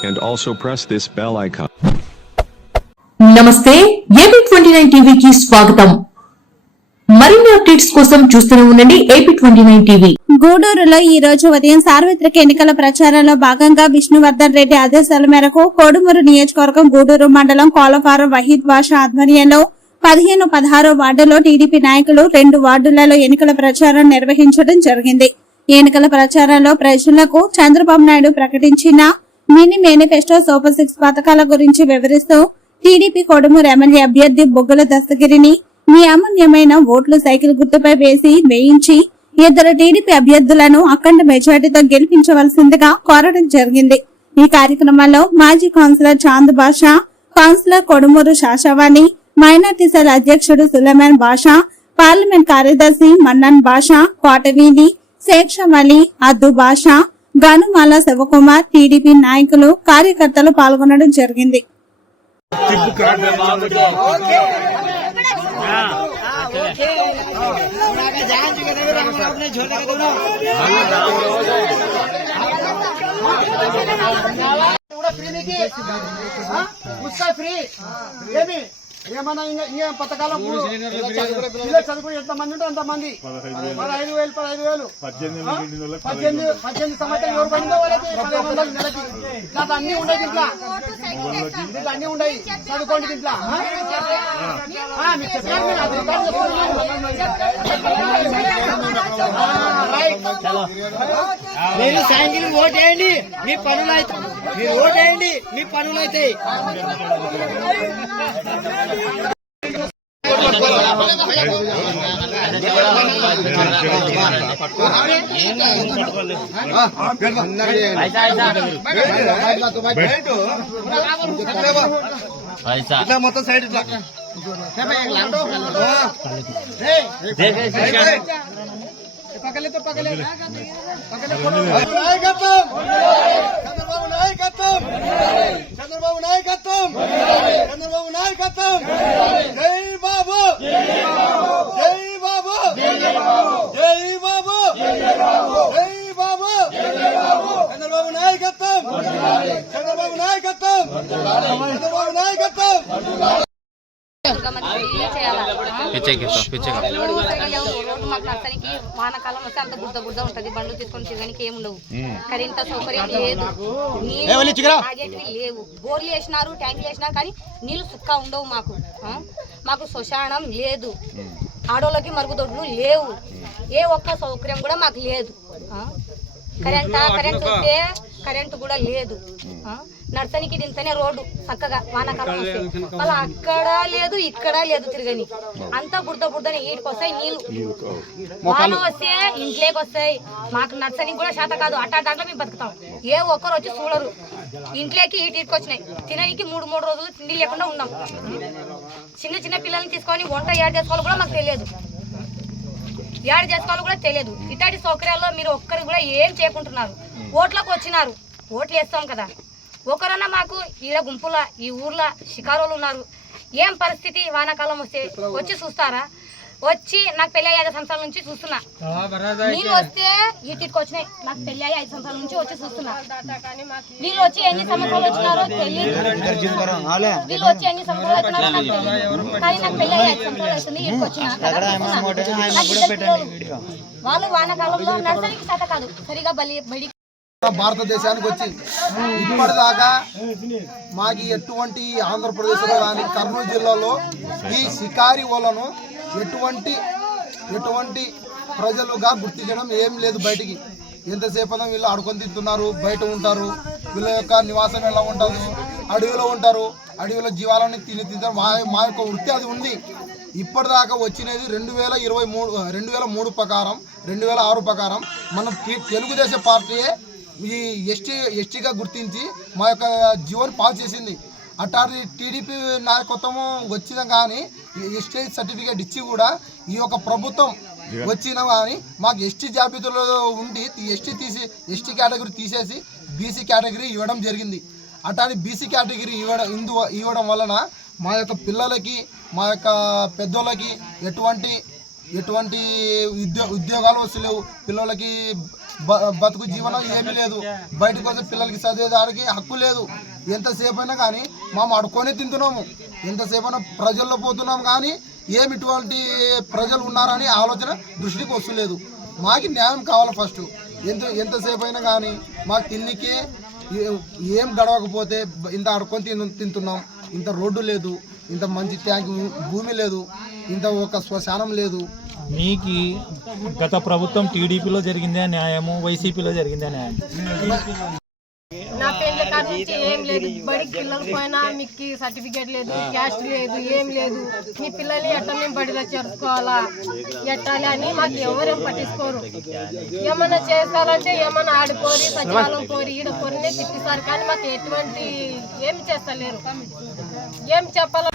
and also press this bell icon. నమస్తే AP twenty nine టీవీకి స్వాగతం. మరిన్ని అప్డేట్స్ కోసం చూస్తూనే ఉండండి ఏపీ ట్వంటీ నైన్ టీవీ. గూడూరులో ఈ రోజు ఉదయం సార్వత్రిక ఎన్నికల ప్రచారంలో భాగంగా విష్ణువర్ధన్ రెడ్డి ఆదేశాల మేరకు కోడుమూరు నియోజకవర్గం గూడూరు మండలం కోలఫారం వహీద్ బాషా ఆధ్వర్యంలో పదిహేను పదహారో వార్డులో టీడీపీ నాయకులు రెండు వార్డులలో ఎన్నికల ప్రచారం నిర్వహించడం జరిగింది. ఎన్నికల ప్రచారంలో ప్రజలకు చంద్రబాబు నాయుడు ప్రకటించిన మినీ మేనిఫెస్టో సూపర్ సిక్స్ పథకాల గురించి వివరిస్తూ టీడీపీ కొడుమూరు ఎమ్మెల్యే అభ్యర్థి బొగ్గుల దస్తగిరిని మీ అమూల్యమైన ఓట్లు సైకిల్ గుర్తుపై వేసి వేయించి ఇద్దరు టీడీపీ అభ్యర్థులను అఖండ మెజార్టీతో గెలిపించవలసిందిగా కోరడం జరిగింది. ఈ కార్యక్రమంలో మాజీ కౌన్సిలర్ చాంద్ బాషా కౌన్సిలర్ కొడుమూరు శాషవాణి మైనార్టీ సెల్ అధ్యక్షుడు సులేమాన్ బాషా పార్లమెంట్ కార్యదర్శి మన్నన్ బాషా కోటవీని శేఖ్ షమలి అద్దు బాషా గనుమాల శివకుమార్ టీడీపీ నాయకులు కార్యకర్తలు పాల్గొనడం జరిగింది. ఫ్రీ. ఏమన్నా ఇంకా ఇంకా పథకాల పిల్లలు చదువుకుని ఎంత మంది ఉంటే అంత మంది పదహైదు వేలు పదహైదు వేలు? పద్దెనిమిది పద్దెనిమిది సంవత్సరాలు ఎవరు పడిందో వాళ్ళకి పదిహేను వందలు నెలకి. నాకు అన్ని ఉండయి ఇంట్లో దీంట్లో. అన్ని ఉండయి చదువుకోండి చెప్పాను మీరు సాయంత్రం ఓటు వేయండి. మీ పనులు అయితే మీరు ఓటు వేయండి. మీ పనులు అవుతాయి. ఇట్లా మొత్తం సైడ్ ఇట్లా నాయకత్వం చంద్రబాబు నాయకత్వం చంద్రబాబు నాయకత్వం జై బాబు జై బాబు జై బాబు జై బాబు చంద్రబాబు నాయకత్వం చంద్రబాబు నాయకత్వం చంద్రబాబు నాయకత్వం రోడ్డు మాకు నచ్చడానికి వానాకాలం వస్తే అంత బుద్ధ బుద్ధ ఉంటది బండ్లు తీసుకొని తిరగడానికి ఏమి ఉండవు కానీ సౌకర్యం లేదు నీళ్ళు తాగేటివి లేవు బోర్లు వేసినారు ట్యాంకులు వేసినారు కానీ నీళ్ళు సుక్క ఉండవు మాకు మాకు శ్మశానం లేదు ఆడోళ్ళకి మరుగుదొడ్లు లేవు ఏ ఒక్క సౌకర్యం కూడా మాకు లేదు ఆ? కరెంట్ కరెంట్ వస్తే కరెంట్ కూడా లేదు ఆ? నడచనికి దింతనే రోడ్డు చక్కగా వానాకాలం వస్తే. మళ్ళీ అక్కడ లేదు ఇక్కడ లేదు తిరగని. అంతా బురద బురదని ఈడికి వస్తాయి నీళ్ళు. వాన వస్తే ఇంట్లోకి వస్తాయి మాకు నడచనికి కూడా శాత కాదు. అట్టా దాంట్లో మేము బతుకుతాం. ఏ ఒక్కరు వచ్చి చూడరు. ఇంట్లోకి ఈటికి వచ్చినాయి. తినడానికి మూడు మూడు రోజులు తిండి లేకుండా ఉన్నాం. చిన్న చిన్న పిల్లల్ని తీసుకొని వంట యాడ్ చేసుకోవాలి కూడా మాకు తెలియదు. యాడ్ చేసుకోవాలో కూడా తెలియదు. ఇట్లాంటి సౌకర్యాల్లో మీరు ఒక్కరు కూడా ఏం చేయకుంటున్నారు? ఓట్లకు వచ్చినారు. ఓట్లు వేస్తాం కదా. ఒకరన్నా మాకు ఈడ గుంపుల ఈ ఊర్లో షికారోలు ఉన్నారు. ఏం పరిస్థితి? వానాకాలం వస్తే వచ్చి చూస్తారా? వచ్చి నాకు పెళ్ళి అయ్యి ఐదు సంవత్సరాల నుంచి చూస్తున్నా. నీళ్ళు వస్తే వీటికి వచ్చినాయి. నాకు పెళ్ళి అయ్యి ఐదు సంవత్సరాల నుంచి వచ్చి చూస్తున్నా. వీళ్ళు వచ్చి ఎన్ని సంవత్సరాలు వచ్చినారో తెలియదు వీళ్ళు వచ్చి ఎన్ని సంవత్సరాలు వచ్చినారో కానీ నాకు పెళ్ళి అయ్యి ఐదు సంవత్సరాలు ఇంటికి వచ్చిన. పిల్లలు. వాళ్ళు వానాకాలంలో నర్సరీకి శాత కాదు. సరిగా బలి బడి భారతదేశానికి వచ్చి ఇప్పటిదాకా మాకు ఎటువంటి ఆంధ్రప్రదేశ్లో కానీ కర్నూలు జిల్లాలో ఈ షికారి ఓలను ఎటువంటి ఎటువంటి ప్రజలుగా గుర్తించడం ఏం లేదు బయటికి. ఎంతసేపు వీళ్ళు అడుకొని తింటున్నారు బయట ఉంటారు వీళ్ళ యొక్క నివాసం ఎలా ఉంటుంది అడవిలో ఉంటారు అడవిలో జీవాలని తిని తింటారు మా మా యొక్క వృత్తి అది ఉంది. ఇప్పటిదాకా వచ్చినది రెండు వేల ఇరవై మూడు రెండు వేల మూడు ప్రకారం రెండు వేల ఆరు ప్రకారం మనం తెలుగుదేశం పార్టీయే ఈ ఎస్టీ ఎస్టీగా గుర్తించి మా యొక్క జీవోని పాస్ చేసింది. అటారి టీడీపీ నాయకత్వము వచ్చిన కానీ ఎస్టీ సర్టిఫికేట్ ఇచ్చి కూడా ఈ యొక్క ప్రభుత్వం వచ్చినా కానీ మాకు ఎస్టీ జాబితాలో ఉండి ఎస్టీ తీసి ఎస్టీ కేటగిరీ తీసేసి బీసీ కేటగిరీ ఇవ్వడం జరిగింది. అటాని బీసీ కేటగిరీ ఇవ్వడం ఇందు ఇవ్వడం వలన మా యొక్క పిల్లలకి మా యొక్క పెద్దోళ్ళకి ఎటువంటి ఎటువంటి ఉద్యో ఉద్యోగాలు వస్తలేవు. పిల్లలకి బతుకు జీవనం ఏమీ లేదు. బయటకు వచ్చే పిల్లలకి చదివేదానికి హక్కు లేదు. ఎంతసేపు అయినా కానీ మేము అడుక్కొని తింటున్నాము. ఎంతసేపు అయినా ప్రజల్లో పోతున్నాం కానీ ఏమి ఇటువంటి ప్రజలు ఉన్నారని ఆలోచన దృష్టికి వస్తలేదు. మాకు న్యాయం కావాలి ఫస్ట్. ఎంత ఎంతసేపు అయినా కానీ మాకు తిండికే ఏం గడవకపోతే ఇంత అడుక్కొని తిను తింటున్నాం. ఇంత రోడ్డు లేదు. ఇంత మంచి ట్యాంక్ భూమి లేదు. ఇంత ఒక శ్మశానం లేదు. మీకు గత ప్రభుత్వం టీడీపీలో జరిగిందే న్యాయము వైసీపీలో జరిగిందే న్యాయం. నా పెళ్ళి కాడ నుంచి ఏం లేదు. బడికి పిల్లలు పోయినా మీకు సర్టిఫికేట్ లేదు క్యాస్ట్ లేదు ఏం లేదు. మీ పిల్లల్ని ఎట్లా మేము బడిలో చేర్చుకోవాలా? ఎట్టాలి అని మాకు ఎవరేం పట్టించుకోరు. ఏమన్నా చేస్తారంటే ఏమన్నా ఆడిపోరి సచివాలయం పోరి ఈడ పోరినే తిప్పిస్తారు కానీ మాకు ఎటువంటి ఏమి చేస్తలేరు. ఏం చెప్పాలో